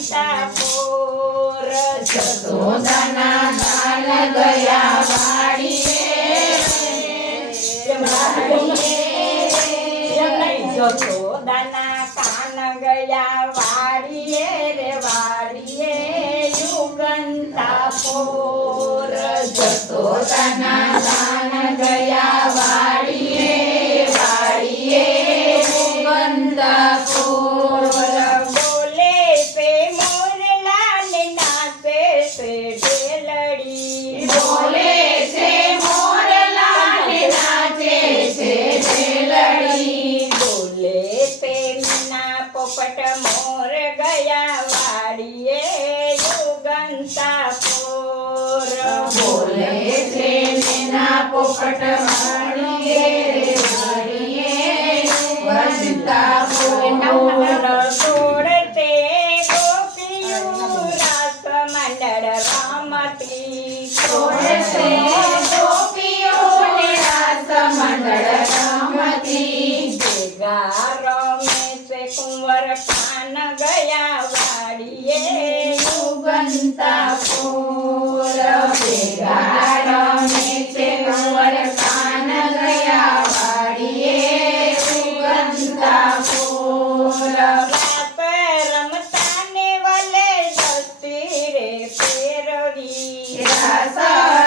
પોર જશોદાના કાન ગયા જશોદાના કાન ગયા વાડીએ રે વાડીએ યુગંતા પોર જશોદાના કાન ગયા વાડીએ વાડીએ યુગંતા પોર બોલે સે મોરલા ને નાચે સે ઢેલડી બોલે છે મોરલા ને નાચે છે ઢેલડી બોલે સે મીના પોપટ મોર ગયા વાડીએ યુગંતા પોર બોલે છે મેના પોપટ માણીએ રે વાડીએ યુગંતા પોર દોડતે ગોપીયું રાસ મંડળ રમતી છોડશે ગોપીઓને રાસ મંડળ રમતી ભેગા રમે છે કુંવર કાન ગયા વાડીએ યુગંતા પોર ભેગા રમે છે કુંવર કાન ગયા વાડીએ યુગંતા પોર રાત રમતા ને વલે દસ્તી રે ફેરવી રાસ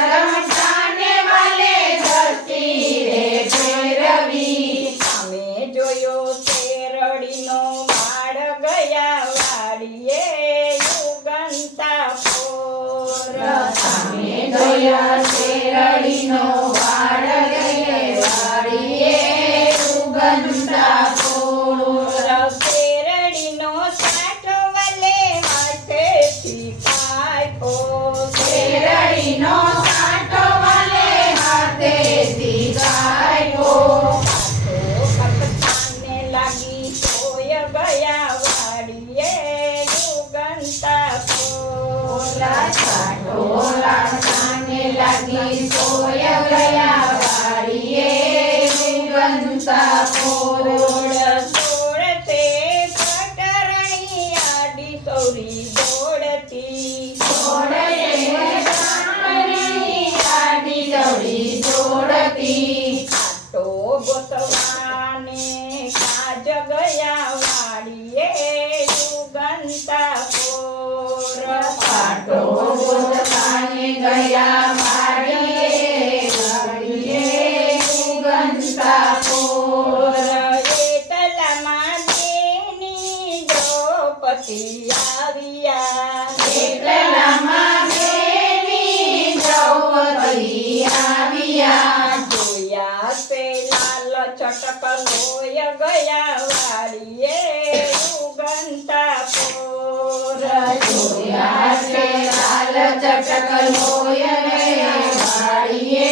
રમતાને વાલે ધરતી રે ભૈરવી અમે જોયો શેરડીનો વાડ ગયા વાડીએ યુગંતા પોર અમે જોયા શેરડીનો વાડ ગયે વાડીએ યુગંતા પોર શેરડીનો સાઠ વલે હાથેથી કાપ્યો શેરડીનો કાંટો વાલે હાથેથી કાપ્યો કપતાને લાગી સોય ગયા વાડીએ યુગંતા પોર કાંટો લાગતાને લાગી સોય ગયા વાડીએ યુગંતા પોર દોડતે કટરણી આડી સૌરી દોડતી તો ગોતવાને કાજ ગયા વાડીએ યુગંતા પોર એટલામાં દેની દ્રૌપદી આવ્યા જોયા સે લાલ ચટક લોય ગયા વાડીએ યુગંતા પોર ચટક લોય ગયા વાડીએ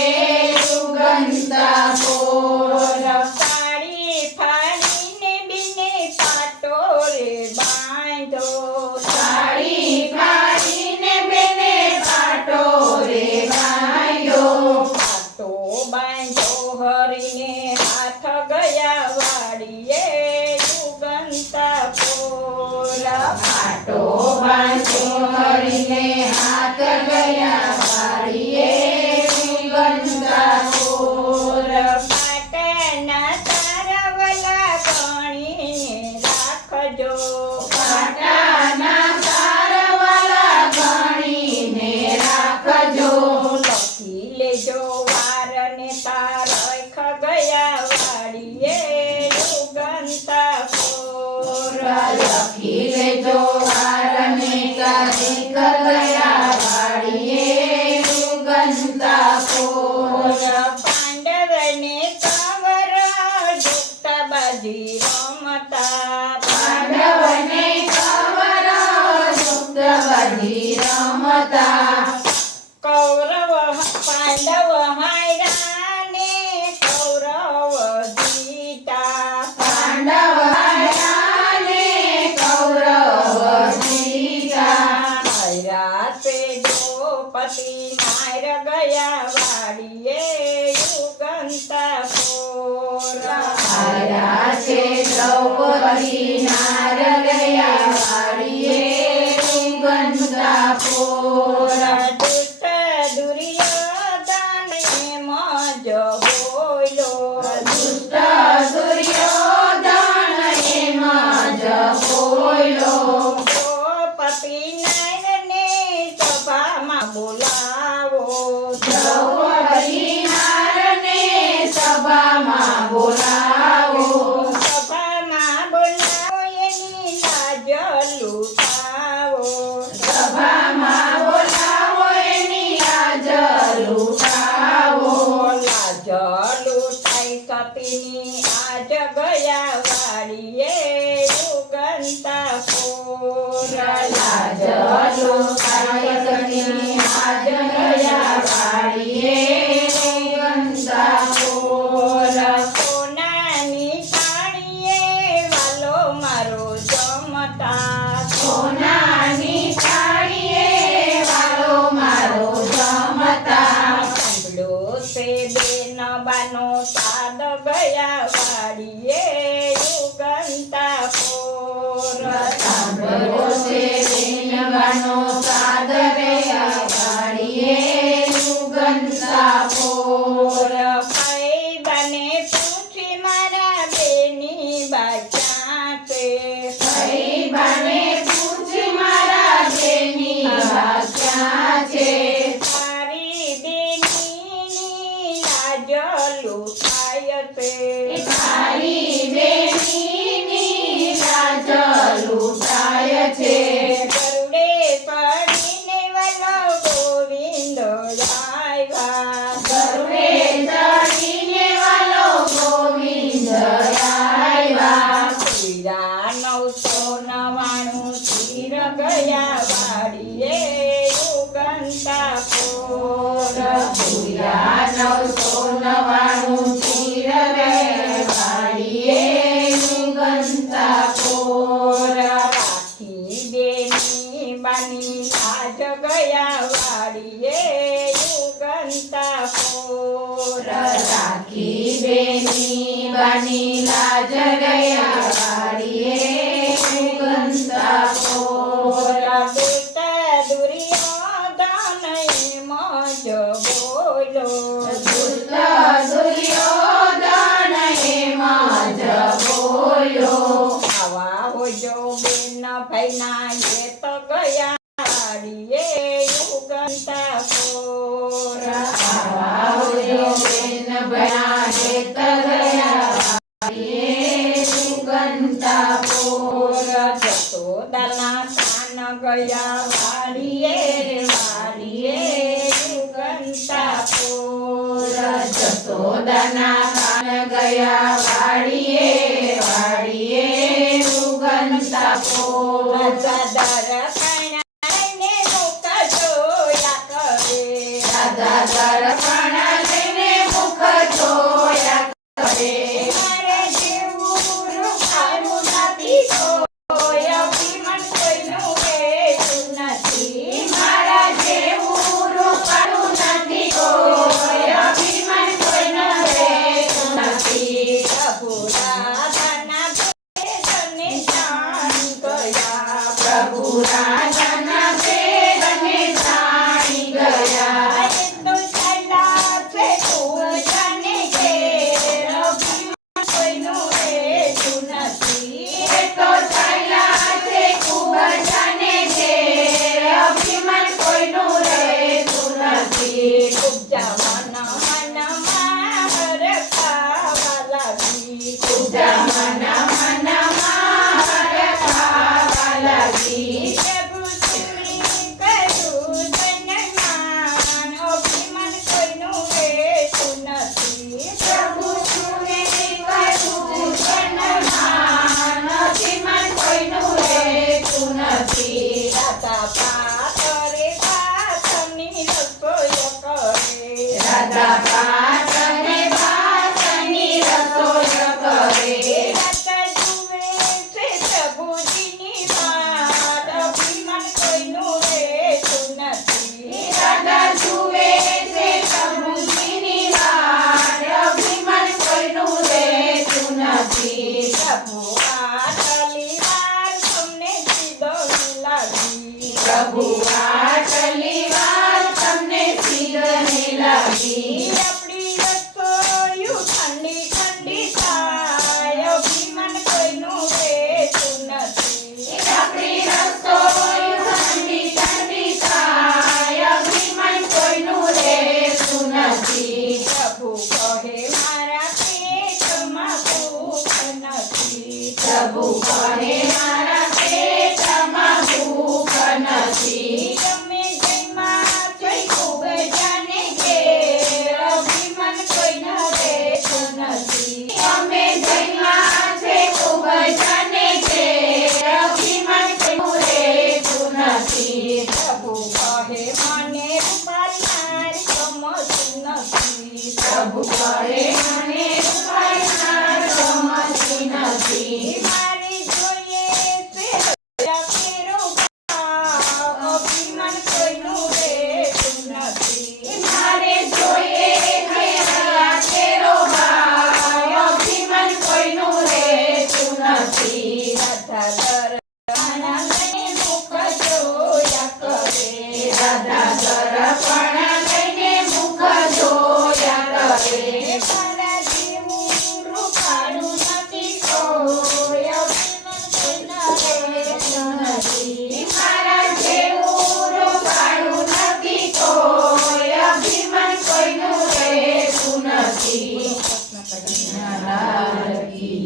યુગંતા પોર સાડી ફાડીને બિને પાટો રે બાંધો સાડી ફાડીને બેને પાટો રે બાંધ્યો પાટો બાંધો હરીને હાથ ગયા વાડીએ યુગંતા પોર પાટો બાંધ્યો હરીને હાથ ગયા વાડીએ યુગંતા પોર પાટના તારવલા ગણીને રાખજો પાટાના તારવાલા ગણીને રાખજો લખી લેજો વારને તારખ ગયા વાડીએ યુગંતા પોર લખી લેજો વારને તારીખ ગયા વાડીએ યુગંતા પોર પાંડવને કવર દુઃખબાજી રમતા પાંડવને કવર દુગ્ધબધી રમતા કૌરવ પાંડવ હાયરાને કૌરવ જીતા પાંડવ હાર્યાને કૌરવ જીતા હાયરા તે દ્રૌપદી માર ગયા વાડીએ યુગંતા પોર હાર્યા છે દ્રૌપદી નાર ગયા વાડીએ લાજ લુટાય સખી આજ ગયા વાડીએ સુગંધા પોર સોનાની થાળીએ વાલો મારો જમતા સોનાની થાળીએ વાલો મારો જમતા સાંભળો છે બેન બાનો સાદ ગયા વાડીએ યુગંતા પોર સાંભળો છે બેનવાનો સાદ ગયા વાડીએ સુગંધા પોર ફૈબાને પૂછી મારા બેની બાચા છે ફૈબાને પૂછ મારા બેની બા ક્યાં છે તારી બેનીની લાજ લૂંટાય છે તારી બેનીની લાજ લૂંટાય છે ગરુડે પડીને વલો ગોવિંદ આવ્યા ગરુડે ચડીને વાલો ગોવિંદ આવ્યા હીરા 999 તીર ગયા વાડીએ યુગંતા પોર પૂર્યા 999 ચીર વાડીએ સુગંધા પોર રાખી બેની બાની લાજ ગયા વાડીએ યુગંતા પોર રાખી બેની બાની લાજ ગયા વાડીએ સુગંધા પોર બેટા દુર્યોધન મજ બોલો દુષ્ટ દુર્યોધન એમ જ બોલ્યો આવા હોજો બેન ભાઈના એ તો ગયા વાડીએ યુગંતા પોર આવ્યો બેન બના હેત ગયા વાડીએ સુગંધા પોર જસોદાના કાન ગયા વાડીએ યુગંતા પોર જસોદાના કાન ગયા વાડીએ સુગંધા પોર ચાદર કણાઈને મુખ જોયા કરે દાદા દર્પણ લઈને મુખ જોયા કરે મારે જેવું રૂપારું નથી કોઈ અભિમાન કોઈનું વેચું નથી મારા જેવું રૂપાળું નથી કોઈ અભિમાન કોઈનો રહેતું નથી પ્રભુ રાધાના ભેદને જાણી ગયા પ્રભુ રાજાના ભેદને જાણી ગયા તો ચાલ્યા છે પૂજને ઘેર અભિમાન કોઈનું વેચું નથી એ તો ચાલ્યા છે ખૂબ જાને ઘેર અભિમાન કોઈનું રહેતું નથી ઉપજા મનમાં હરખાવા લાગી પૂજા મનમાં હરખાવા લાગી પ્રભુ સુરી કર્યું જનમાન અભિમાન કોઈનું વેચું નથી પ્રભુ સુને કરું જન્માન અભિમાન કોઈનું રહેતું નથી દાદા પાતરે પાથની રસોઈ કરે રાધા પાટને ભાતની રસોઈ કરે દાદા જુએ છે પ્રભુજીની વાત અભિમાન કોઈનું વેચું નથી રાધા જુએ છે પ્રભુજીની વાટ અભિમાન કોઈનું રહેતું નથી પ્રભુ આટલી વાર તમને સીધો લાગી પ્રભુ આટલી વાર તમને સીધને લાગી આપણી રસોયું ઠંડી ઠંડી થાય અભિમાન કોઈનું વેચું નથી આપણી રસોઈ ઠંડી ઠંડી થાય અભિમાન કોઈનું રહેતું નથી પ્રભુ કહે મારા પેટમાં ભૂખ નથી પ્રભુ કહે મારા પેટમાં ભૂખ નથી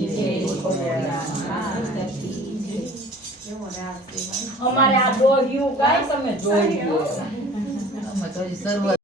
જય ખોડિયાર કી જય. અમારે આ બોલ્યું કાંઈ તમે જોઈ લો. અમે તો હજી શરૂઆત